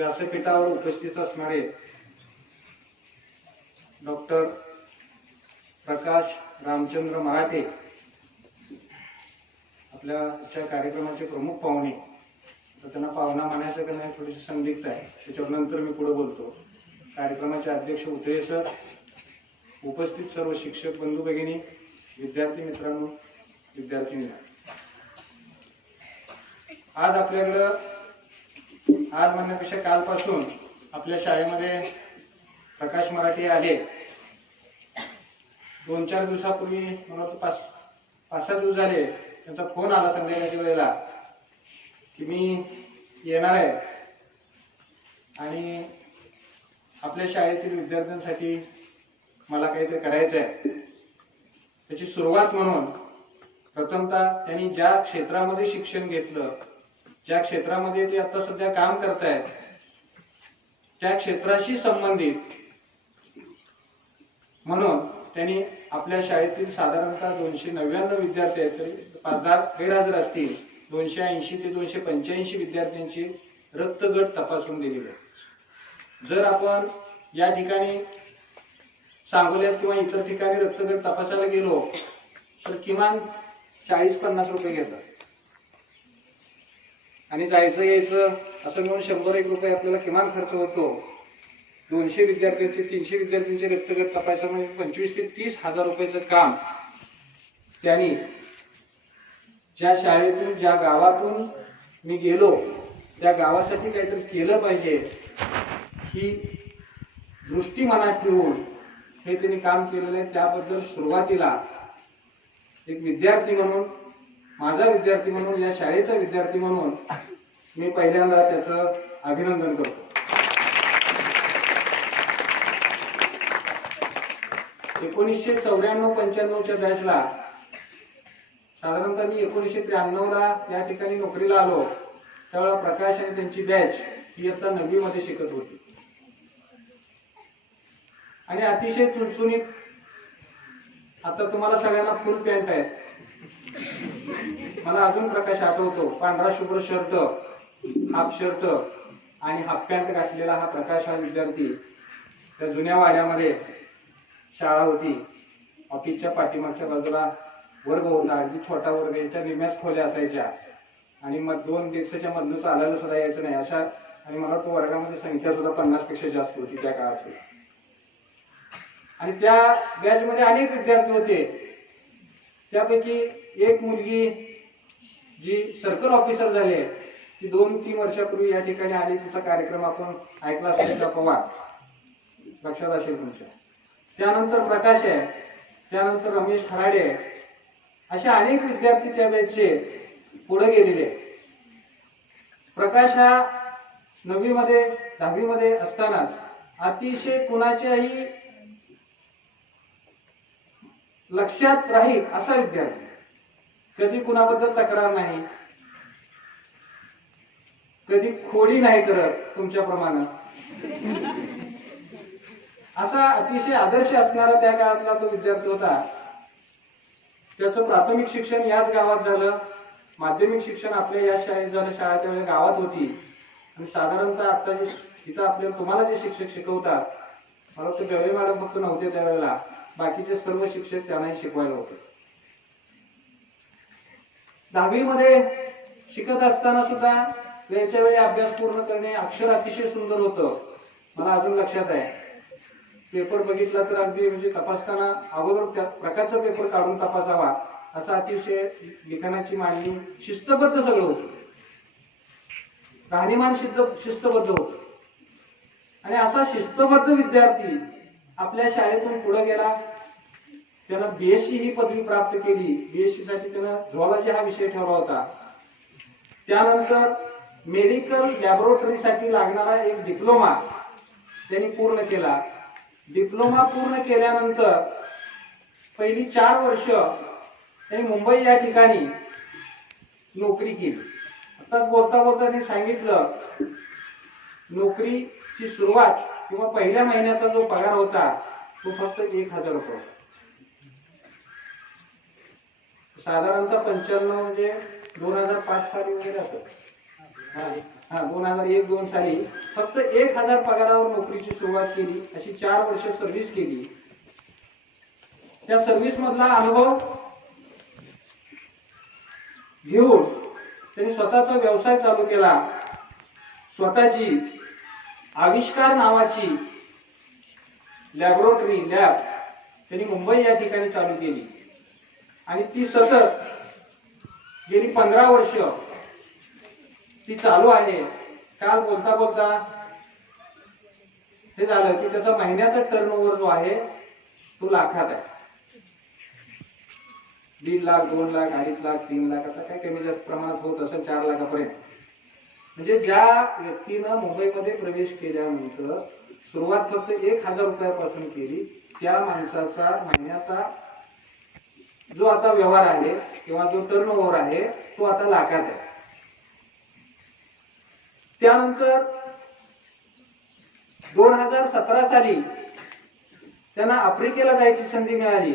व्यासपीठावर उपस्थित असणारे डॉक्टर प्रकाश रामचंद्र महाटे आपल्याच्या कार्यक्रमाचे प्रमुख पाहुणे. तर त्यांना पाहुणा म्हणायचं का नाही थोडीशी संदिग्ध आहे. त्याच्यावर नंतर मी पुढे बोलतो. कार्यक्रमाचे अध्यक्ष उतळे सर उपस्थित सर्व शिक्षक बंधू भगिनी विद्यार्थी मित्रांनो विद्यार्थिनी आज आपल्याकडं आज म्हणण्यापेक्षा कालपासून आपल्या शाळेमध्ये प्रकाश मराठे आले. दोन चार दिवसापूर्वी मला पाच पाच सात दिवस झाले त्यांचा फोन आला संध्याकाळच्या वेळेला की मी येणार आहे. आणि आपल्या शाळेतील विद्यार्थ्यांसाठी मला काहीतरी करायचं आहे. त्याची सुरुवात म्हणून प्रथमतः त्यांनी ज्या क्षेत्रामध्ये शिक्षण घेतलं ज्या क्षेत्रामध्ये ते आता सध्या काम करतायत त्या क्षेत्राशी संबंधित म्हणून त्यांनी आपल्या शाळेतील साधारणतः दोनशे नव्याण्णव विद्यार्थी आहेत तरी पाच दहा गैरहजर असतील. दोनशे ऐंशी ते दोनशे पंच्याऐंशी विद्यार्थ्यांची रक्तगट तपासून दिलेली आहे. जर आपण या ठिकाणी सांगोल्यात किंवा इतर ठिकाणी रक्तगट तपासायला गेलो तर किमान चाळीस पन्नास रुपये घेतात. आणि जायचं यायचं असं मिळून शंभर एक रुपये आपल्याला किमान खर्च होतो. दोनशे विद्यार्थ्यांचे तीनशे विद्यार्थ्यांचे रक्तगट तपासा म्हणजे पंचवीस ते तीस हजार रुपयाचं काम. त्यांनी ज्या शाळेतून ज्या गावातून मी गेलो त्या गावासाठी काहीतरी केलं पाहिजे ही दृष्टी मनात ठेवून हे त्यांनी काम केलेलं आहे. त्याबद्दल सुरुवातीला एक विद्यार्थी म्हणून माझा विद्यार्थी म्हणून या शाळेचा विद्यार्थी म्हणून मी पहिल्यांदा त्याचं अभिनंदन करतो. एकोणीसशे चौऱ्याण्णव पंच्याण्णवच्या बॅचला साधारणतः मी एकोणीसशे त्र्याण्णव ला या ठिकाणी नोकरीला आलो. त्यावेळेला प्रकाश आणि त्यांची बॅच ही आता नववी मध्ये शिकत होती. आणि अतिशय चुणचुणीत आता तुम्हाला सगळ्यांना फुल पॅन्ट आहे मला अजून प्रकाश आठवतो. पांढरा शुभ्र शर्ट हाफ शर्ट आणि हाफ पॅन्ट घातलेला हा प्रकाश हा विद्यार्थी. त्या जुन्या वाड्यामध्ये शाळा होती. ऑफिसच्या पाठीमागच्या बाजूला वर्ग होता. अगदी छोटा वर्ग. याच्या विम्याच खोल्या असायच्या. आणि मग दोन दिवसाच्या मधनं चालायला सुद्धा यायचं नाही. अशा आणि मला तो वर्गामध्ये संख्या सुद्धा पन्नासपेक्षा जास्त होती त्या काळात आणि त्या बॅचमध्ये अनेक विद्यार्थी होते. त्यापैकी एक मुलगी जी सर्कल ऑफिसर झाली की दोन तीन वर्षापूर्वी या ठिकाणी आली तिचा कार्यक्रम आपण ऐकला असेल पवार लक्षात असेल तुमच्या. त्यानंतर प्रकाश आहे त्यानंतर रमेश खराडे आहे. असे अनेक विद्यार्थी त्या बॅचचे पुढे गेलेले आहेत. प्रकाश हा नववीमध्ये दहावीमध्ये असतानाच अतिशय कुणाच्याही लक्षात राहील असा विद्यार्थी. कधी कुणाबद्दल तक्रार नाही कधी खोडी नाही करत तुमच्याप्रमाणे असा अतिशय आदर्श असणारा त्या काळातला तो विद्यार्थी होता. त्याचं प्राथमिक शिक्षण याच गावात झालं. माध्यमिक शिक्षण आपल्या याच शाळेत झालं. शाळा त्यावेळेला गावात होती. आणि साधारणतः आता जे इथं आपल्याला तुम्हाला जे शिक्षक शिकवतात मला वाटतं गवळे मॅडम फक्त नव्हते त्यावेळेला. बाकीचे सर्व शिक्षक त्यांनाही शिकवायला होते. दहावीमध्ये शिकत असताना सुद्धा वेळच्या वेळी अभ्यास पूर्ण करणे अक्षर अतिशय सुंदर होतं. मला अजून लक्षात आहे. पेपर बघितला तर अगदी म्हणजे तपासताना अगोदर त्या प्रकारचा पेपर काढून तपासावा असं अतिशय लिखाणाची मांडणी शिस्तबद्ध सगळं होतं. राहणीमान शिस्त शिस्तबद्ध होतं. आणि असा शिस्तबद्ध विद्यार्थी आपल्या शाळेतून पुढे गेला त्यानं बीएससी ही पदवी प्राप्त केली. बीएससी साठी त्यानं झॉलॉजी हा विषय ठेवला होता. त्यानंतर मेडिकल लॅबोरेटरीसाठी लागणारा एक डिप्लोमा त्यांनी पूर्ण केला. डिप्लोमा पूर्ण केल्यानंतर पहिली चार वर्ष त्यांनी मुंबई या ठिकाणी नोकरी केली. आता बोलता बोलता त्यांनी सांगितलं नोकरीची सुरुवात किंवा पहिल्या महिन्याचा जो पगार होता तो फक्त एक हजार रुपये साधारणतः पंच्याण्णव म्हणजे दोन हजार पाच साली वगैरे असत हा दोन हजार एक दोन साली फक्त एक हजार पगारावर नोकरीची सुरुवात केली अशी चार वर्ष सर्व्हिस केली. त्या सर्व्हिस मधला अनुभव घेऊन त्यांनी स्वतःचा व्यवसाय चालू केला. स्वतःची आविष्कार नावाची लॅबोरेटरी लॅब त्यांनी मुंबई या ठिकाणी चालू केली. आणि ती सतत गेली पंधरा वर्ष ती चालू आहे. काल बोलता बोलता हे झालं की त्याचा महिन्याचा टर्न ओव्हर जो आहे तो लाखात आहे. दीड लाख दोन लाख अडीच लाख तीन लाख आता काय कमी जास्त प्रमाणात होत असेल चार लाखापर्यंत. म्हणजे ज्या व्यक्तीनं मुंबईमध्ये प्रवेश केल्यानंतर सुरुवात फक्त एक हजार रुपयापासून केली त्या माणसाचा महिन्याचा जो आता व्यवहार आहे किंवा जो टर्न ओव्हर आहे तो आता लाखात आहे. त्यानंतर दोन हजार सतरा साली त्यांना आफ्रिकेला जायची संधी मिळाली.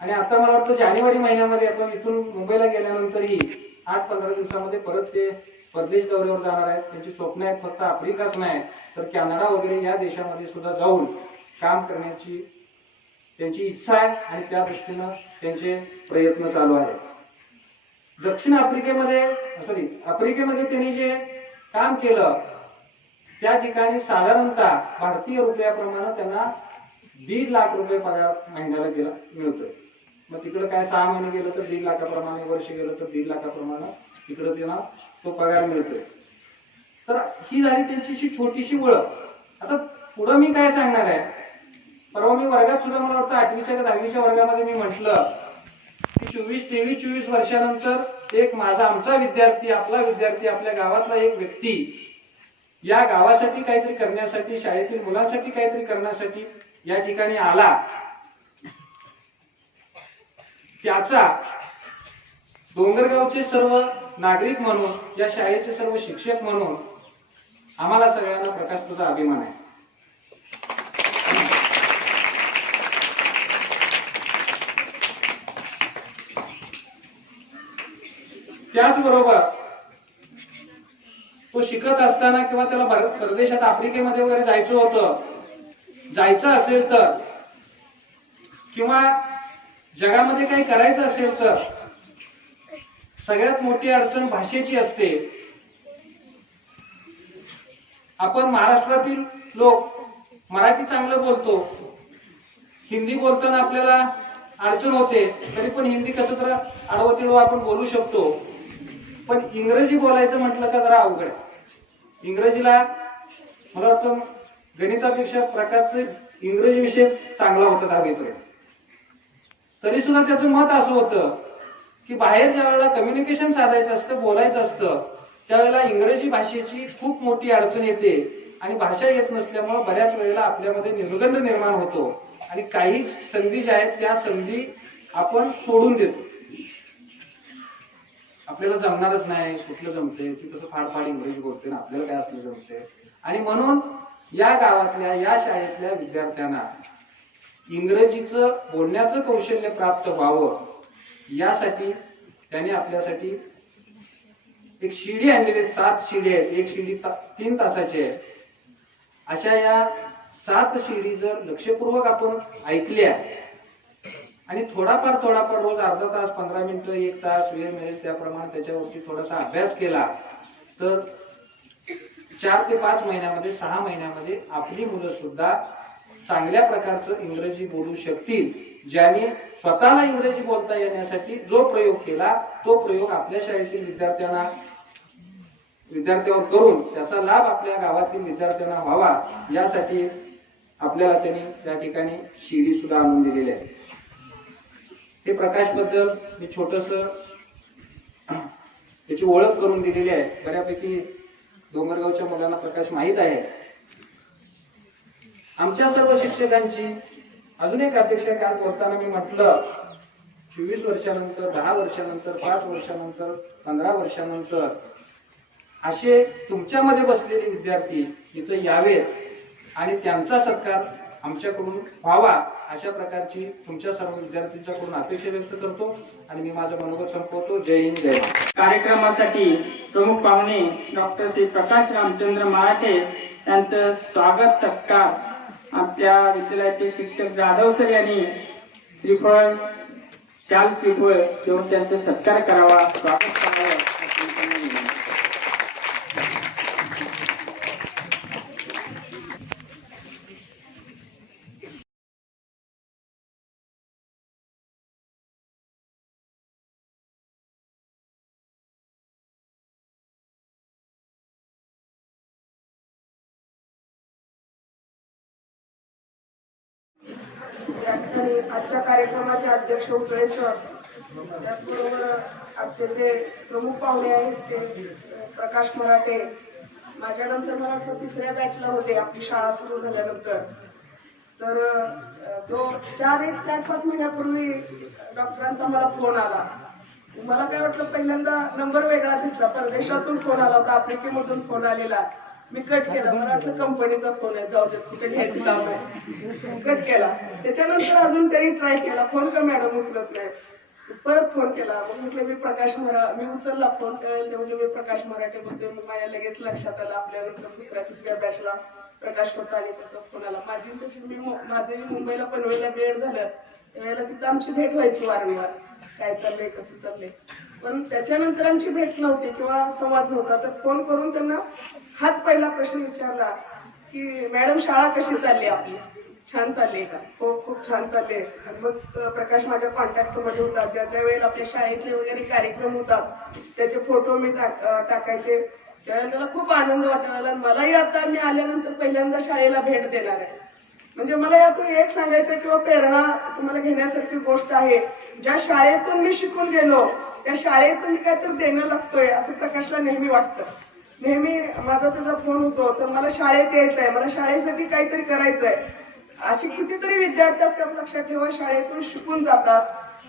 आणि आता मला वाटतं जानेवारी महिन्यामध्ये आपण इथून मुंबईला गेल्यानंतरही आठ पंधरा दिवसामध्ये परत ते परदेश दौऱ्यावर जाणार आहेत. त्यांची स्वप्न आहेत फक्त आफ्रिकाच नाही तर कॅनडा वगैरे या देशामध्ये सुद्धा जाऊन काम करण्याची त्यांची इच्छा आहे आणि त्या दृष्टीनं त्यांचे प्रयत्न चालू आहेत. दक्षिण आफ्रिकेमध्ये सॉरी आफ्रिकेमध्ये त्यांनी जे काम केलं त्या ठिकाणी साधारणतः भारतीय रुपयाप्रमाणे त्यांना दीड लाख रुपये पगार महिन्याला गेला मिळतोय. मग तिकडं काय सहा महिने गेलं तर दीड लाखाप्रमाणे वर्ष गेलं तर दीड लाखाप्रमाणे तिकडं त्यांना तो पगार मिळतोय. तर ही झाली त्यांची छोटीशी ओळख. आता पुढं मी काय सांगणार आहे? परवा मी वर्गात सुद्धा मला वाटतं आठवीच्या का दहावीच्या वर्गामध्ये मी म्हटलं चोवीस तेवीस चोवीस वर्षानंतर एक माझा आमचा विद्यार्थी आपला विद्यार्थी आपल्या गावातला एक व्यक्ती या गावासाठी काहीतरी करण्यासाठी शाळेतील मुलांसाठी काहीतरी करण्यासाठी या ठिकाणी आला. त्याचा डोंगरगावचे सर्व नागरिक म्हणून या शाळेचे सर्व शिक्षक म्हणून आम्हाला सगळ्यांना प्रकाश तुझा अभिमान आहे. त्याचबरोबर तो शिकत असताना किंवा त्याला परदेशात आफ्रिकेमध्ये वगैरे जायचं होतं जायचं असेल तर किंवा जगामध्ये काही करायचं असेल तर सगळ्यात मोठी अडचण भाषेची असते. आपण महाराष्ट्रातील लोक मराठी चांगलं बोलतो. हिंदी बोलताना आपल्याला अडचण होते तरी पण हिंदी कसं तर आडवं तिडवं आपण बोलू शकतो. पण इंग्रजी बोलायचं म्हटलं का जरा अवघड आहे. इंग्रजीला मला वाटतं गणितापेक्षा प्रकारचे इंग्रजी विषय चांगला होता दहावीपर्यंत तरी सुद्धा त्याचं मत असं होतं की बाहेर ज्या वेळेला कम्युनिकेशन साधायचं असतं बोलायचं असतं त्यावेळेला इंग्रजी भाषेची खूप मोठी अडचण येते आणि भाषा येत नसल्यामुळे बऱ्याच वेळेला आपल्यामध्ये निर्गंध निर्माण होतो आणि काही संधी ज्या आहेत त्या संधी आपण सोडून देतो. आपल्याला जमणारच नाही कुठलं जमते ती कसं फार इंग्रजी बोलते ना आपल्याला काय असलं जमते आणि म्हणून या गावातल्या या शाळेतल्या विद्यार्थ्यांना इंग्रजीचं बोलण्याचं कौशल्य प्राप्त व्हावं यासाठी त्याने आपल्यासाठी एक शिडी आणलेली आहे सात शिडी आहेत. एक शिडी ता- तीन तासाची आहे. अशा या सात शिडी जर लक्षपूर्वक आपण ऐकल्या आणि थोडाफार थोडाफार रोज अर्धा तास पंधरा मिनिटं एक तास वेळ मिळेल त्याप्रमाणे त्याच्यावरती थोडासा अभ्यास केला तर चार ते पाच महिन्यामध्ये सहा महिन्यामध्ये आपली मुलं सुद्धा चांगल्या प्रकारचं इंग्रजी बोलू शकतील ज्याने स्वतःला इंग्रजी बोलता येण्यासाठी जो प्रयोग केला तो प्रयोग आपल्या शाळेतील विद्यार्थ्यांना विद्यार्थ्यांवर करून त्याचा लाभ आपल्या गावातील विद्यार्थ्यांना व्हावा यासाठी आपल्याला त्यांनी त्या ठिकाणी शिडी सुद्धा आणून दिलेली आहे. ते प्रकाशबद्दल मी छोटस त्याची ओळख करून दिलेली आहे. बऱ्यापैकी डोंगरगावच्या मुलांना प्रकाश माहीत आहे. आमच्या सर्व शिक्षकांची अजून एक अपेक्षा काल बोलताना मी म्हटलं चोवीस वर्षानंतर दहा वर्षानंतर पाच वर्षानंतर पंधरा वर्षानंतर असे तुमच्यामध्ये बसलेले विद्यार्थी इथं यावेत आणि त्यांचा सत्कार आमच्याकडून व्हावा अशा प्रकारची तुमच्या सर्व विद्यार्थ्यांच्याकडून अपेक्षा व्यक्त करतो आणि मी माझं मनोगत संपवतो. जय हिंद जय कार्यक्रमासाठी प्रमुख पाहुणे डॉक्टर श्री प्रकाश रामचंद्र मराठे यांचं स्वागत सत्कार. आमच्या विद्यालयाचे शिक्षक जाधव सर यांनी श्रीफळ शाल श्रीफळ घेऊन त्यांचा सत्कार करावा. स्वागत करावा. आजच्या कार्यक्रमाचे अध्यक्ष उतळे सर त्याचबरोबर आमचे जे प्रमुख पाहुणे आहेत ते प्रकाश मराठे. माझ्यानंतर मला वाटतं तिसऱ्या बॅचला होते आपली शाळा सुरू झाल्यानंतर. तर तो चार एक चार पाच महिन्यापूर्वी डॉक्टरांचा मला फोन आला. मला काय वाटलं पहिल्यांदा नंबर वेगळा दिसला. परदेशातून फोन आला होता आफ्रिकेमधून फोन आलेला. मी कट केला. मला वाटलं कंपनीचा फोन आहे. जाऊ दे कुठे घ्यायचं काम आहे? कट केला. त्याच्यानंतर अजून तरी ट्राय केला. फोन का मॅडम उचलत नाही? परत फोन केला. मग म्हटलं मी प्रकाश मरा मी उचलला फोन कळेल ते म्हणजे मी प्रकाश मराठे बोलतोय. मग माझ्या लगेच लक्षात आलं आपल्यानंतर दुसऱ्या तिसऱ्या बॅचला प्रकाश होता आणि त्याचा फोन आला. माझी त्याची मी माझे मुंबईला पनवेलला वेळ झालं त्यावेळेला तिथं आमची भेट व्हायची वारंवार. काय चाललंय कसं चाललंय? पण त्याच्यानंतर आमची भेट नव्हती किंवा संवाद नव्हता. तर फोन करून त्यांना हाच पहिला प्रश्न विचारला की मॅडम शाळा कशी चालली आपली? छान चालली का? हो खूप छान चालले मग प्रकाश माझ्या कॉन्टॅक्टमध्ये होता. ज्या ज्या वेळेला आपल्या शाळेतले वगैरे कार्यक्रम होतात त्याचे फोटो मी टाक- टाकायचे. त्यावेळेला मला खूप आनंद वाटायला लागला आणि मलाही आता मी आल्यानंतर पहिल्यांदा शाळेला भेट देणार आहे. म्हणजे मला यातून एक सांगायचं किंवा हो, प्रेरणा तुम्हाला घेण्यासारखी गोष्ट आहे. ज्या शाळेतून मी शिकून गेलो त्या शाळेचं मी काहीतरी देणं लागतोय असं प्रकाशला नेहमी वाटतं. नेहमी माझा त्याचा फोन होतो तर मला शाळेत यायचंय मला शाळेसाठी काहीतरी करायचंय. अशी कितीतरी विद्यार्थी असतात लक्षात ठेवा शाळेतून शिकून जातात.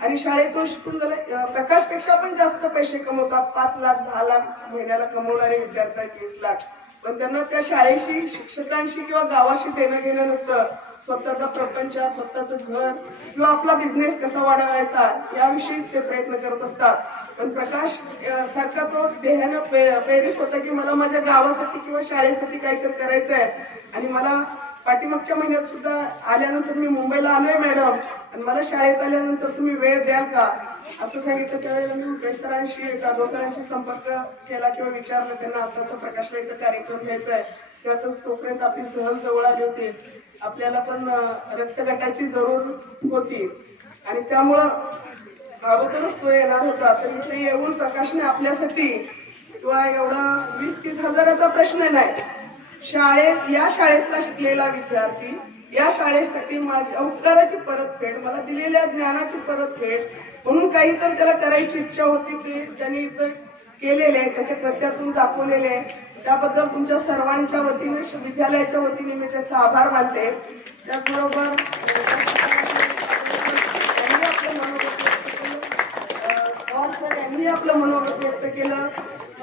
आणि शाळेतून शिकून झालं प्रकाशपेक्षा पण जास्त पैसे कमवतात पाच लाख दहा लाख महिन्याला कमवणारे विद्यार्थी आहेत वीस लाख. पण त्यांना त्या शाळेशी शिक्षकांशी किंवा गावाशी देणं घेणं नसतं. स्वतःचा प्रपंच स्वतःचं घर किंवा आपला बिझनेस कसा वाढवायचा याविषयीच ते प्रयत्न करत असतात. पण प्रकाश सारखा तो देहानं प्रे- प्रेरित होता की मला माझ्या गावासाठी किंवा शाळेसाठी काहीतरी करायचं आहे आणि मला पाठीमागच्या महिन्यात सुद्धा आल्यानंतर मी मुंबईला आलोय मॅडम. आणि मला शाळेत आल्यानंतर तुम्ही वेळ द्याल का? असं सांगितलं त्यावेळेला मी उपेश सरांशी जाधव सरांशी संपर्क केला किंवा विचारलं त्यांना असं असं प्रकाशला इथं कार्यक्रम घ्यायचा आहे. त्यातच तोपर्यंत आपली सहल जवळ आली होती. आपल्याला पण रक्तगटाची जरूर होती. आणि त्यामुळं अगोदरच तो येणार होता. तर इथे येऊन प्रकाशने आपल्यासाठी किंवा एवढा वीस तीस हजाराचा प्रश्न नाही. शाळेत या शाळेतला शिकलेला विद्यार्थी या शाळेसाठी माझ्या उपकाराची परतफेड मला दिलेल्या ज्ञानाची परतफेड म्हणून काही तर त्याला करायची इच्छा होती ती त्यांनी केलेले आहे त्याच्या कृत्यातून दाखवलेले आहे. त्याबद्दल तुमच्या सर्वांच्या वतीने विद्यालयाच्या वतीने मी त्याचा आभार मानते. त्याचबरोबर यांनी आपलं मनोगत व्यक्त केलं. यांनी आपलं मनोगत व्यक्त केलं.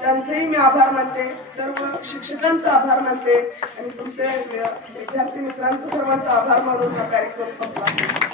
त्यांचेही मी आभार मानते. सर्व शिक्षकांचा आभार मानते. आणि तुमचे विद्यार्थी मित्रांचा सर्वांचा आभार मानून हा कार्यक्रम संपला.